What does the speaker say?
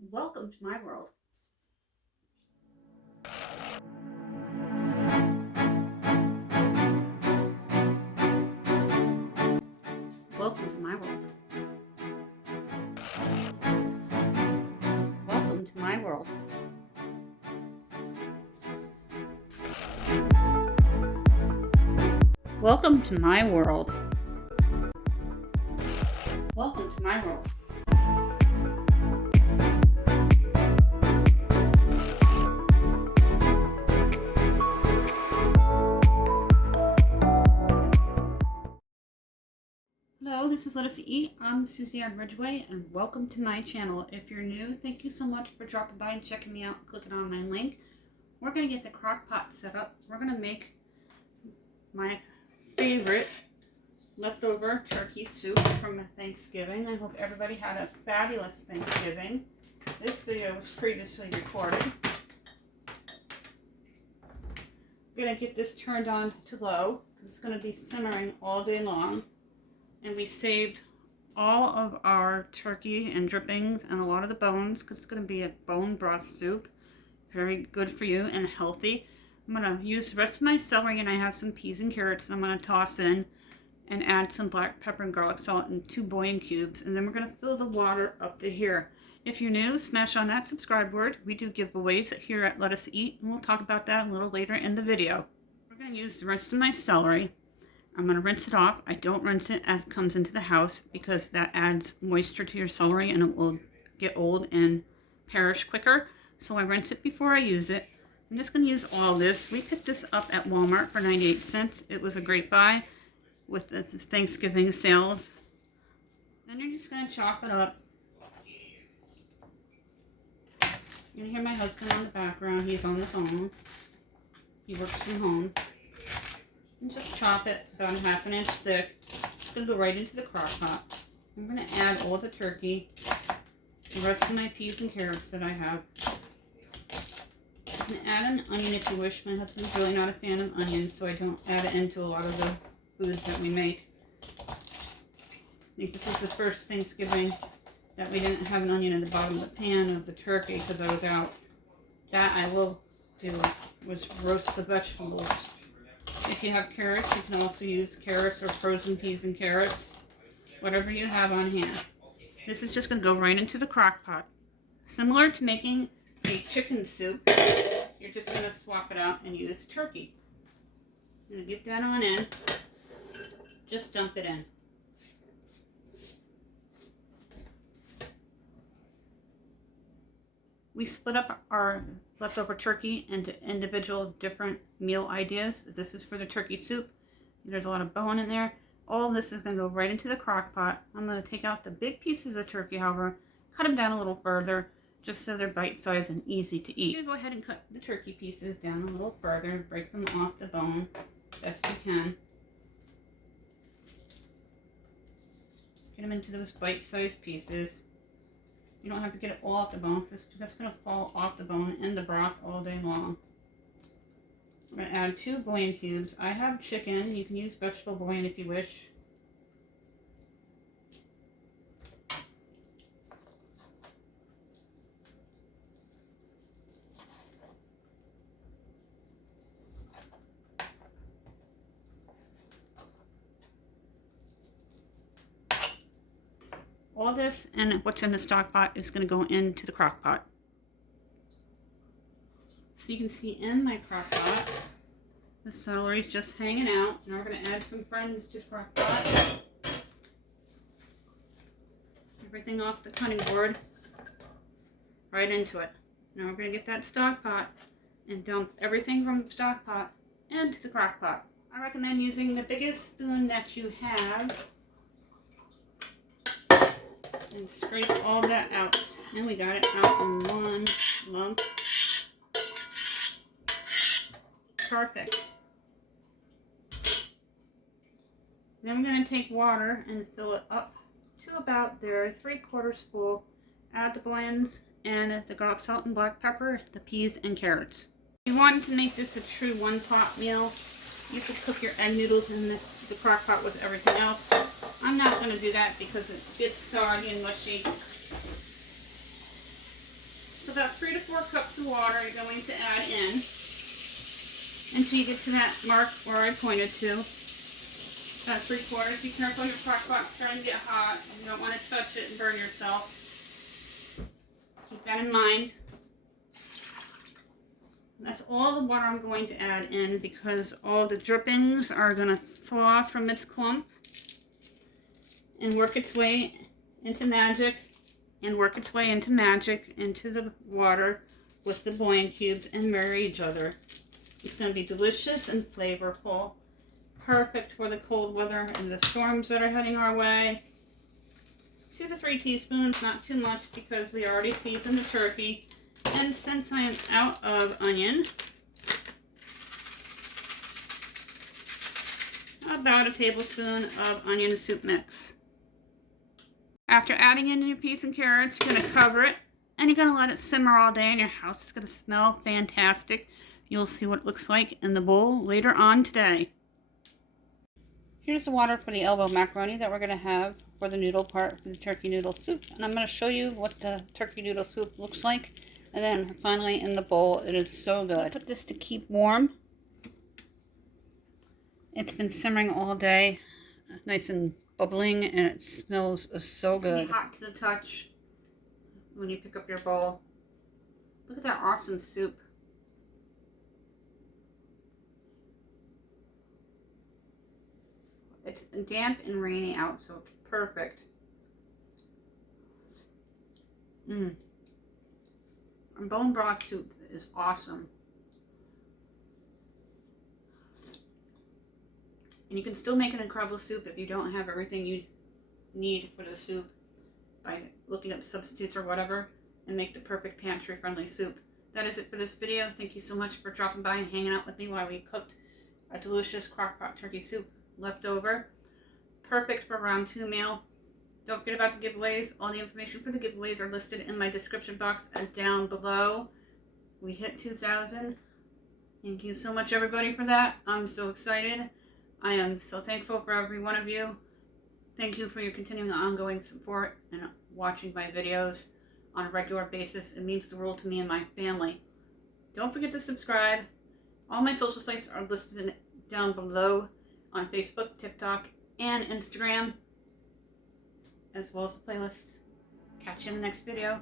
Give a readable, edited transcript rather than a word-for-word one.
Welcome to my world. Welcome to my world. Welcome to my world. Welcome to my world. Welcome to my world. Hello, this is Let Us Eat. I'm Susie on Ridgeway, and welcome to my channel. If you're new, thank you so much for dropping by and checking me out, clicking on my link. We're going to get the crock pot set up. We're going to make my favorite leftover turkey soup from Thanksgiving. I hope everybody had a fabulous Thanksgiving. This video was previously recorded. I'm going to get this turned on to low. It's going to be simmering all day long. And we saved all of our turkey and drippings and a lot of the bones because it's going to be a bone broth soup. Very good for you and healthy. I'm going to use the rest of my celery, and I have some peas and carrots, and I'm going to toss in and add some black pepper and garlic salt and 2 bouillon cubes. And then we're going to fill the water up to here. If you're new, smash on that subscribe word. We do giveaways here at Let Us Eat, and we'll talk about that a little later in the video. We're going to use the rest of my celery. I'm going to rinse it off. I don't rinse it as it comes into the house because that adds moisture to your celery and it will get old and perish quicker. So I rinse it before I use it. I'm just going to use all this. We picked this up at Walmart for 98 cents. It was a great buy with the Thanksgiving sales. Then you're just going to chop it up. You're going to hear my husband on the background. He's on the phone. He works from home. And just chop it about a 1/2 inch thick. It's going to go right into the crock pot. I'm going to add all the turkey, the rest of my peas and carrots that I have. You can add an onion if you wish. My husband's really not a fan of onions, so I don't add it into a lot of the foods that we make. I think this is the first Thanksgiving that we didn't have an onion in the bottom of the pan of the turkey because I was out. That I will do was roast the vegetables. If you have carrots, you can also use carrots or frozen peas and carrots, whatever you have on hand. This is just going to go right into the crock pot. Similar to making a chicken soup, you're just going to swap it out and use turkey. I'm going to get that on in. Just dump it in. We split up our leftover turkey into individual different meal ideas. This is for the turkey soup. There's a lot of bone in there. All of this is going to go right into the crock pot. I'm going to take out the big pieces of turkey, however, cut them down a little further, just so they're bite-sized and easy to eat. I'm going to go ahead and cut the turkey pieces down a little further, break them off the bone best you can. Get them into those bite-sized pieces. You don't have to get it all off the bone. It's just going to fall off the bone in the broth all day long. I'm going to add 2 bouillon cubes. I have chicken. You can use vegetable bouillon if you wish. All this and what's in the stock pot is going to go into the crock pot. So you can see in my crock pot, the celery's just hanging out. Now we're going to add some friends to the crock pot. Everything off the cutting board, right into it. Now we're going to get that stock pot and dump everything from the stock pot into the crock pot. I recommend using the biggest spoon that you have. And scrape all that out. And we got it out in one lump. Perfect. Then I'm going to take water and fill it up to about there, 3/4 full. Add the blends and the garlic salt and black pepper, the peas and carrots. If you want to make this a true one-pot meal, you could cook your egg noodles in the crock pot with everything else. I'm not going to do that because it gets soggy and mushy. So about 3 to 4 cups of water you're going to add in until you get to that mark where I pointed to. About 3/4. Be careful, your crock pot's starting to get hot. You don't want to touch it and burn yourself. Keep that in mind. That's all the water I'm going to add in because all the drippings are going to thaw from this clump and work its way into magic into the water with the bouillon cubes and marry each other. It's going to be delicious and flavorful. Perfect for the cold weather and the storms that are heading our way. 2 to 3 teaspoons, not too much because we already seasoned the turkey. And since I am out of onion, about a tablespoon of onion soup mix. After adding in your peas and carrots, you're going to cover it and you're going to let it simmer all day and your house is going to smell fantastic. You'll see what it looks like in the bowl later on today. Here's the water for the elbow macaroni that we're going to have for the noodle part for the turkey noodle soup. And I'm going to show you what the turkey noodle soup looks like. And then finally in the bowl, it is so good. I'll put this to keep warm. It's been simmering all day, nice and bubbling, and it smells so good. It's hot to the touch when you pick up your bowl. Look at that awesome soup. It's damp and rainy out, so it's perfect. And bone broth soup is awesome. And you can still make an incredible soup if you don't have everything you need for the soup by looking up substitutes or whatever and make the perfect pantry-friendly soup. That is it for this video. Thank you so much for dropping by and hanging out with me while we cooked a delicious crock-pot turkey soup left over. Perfect for round 2 meal. Don't forget about the giveaways. All the information for the giveaways are listed in my description box and down below. We hit 2,000. Thank you so much, everybody, for that. I'm so excited. I am so thankful for every one of you. Thank you for your continuing ongoing support and watching my videos on a regular basis. It means the world to me and my family. Don't forget to subscribe. All my social sites are listed down below on Facebook, TikTok, and Instagram, as well as the playlists. Catch you in the next video.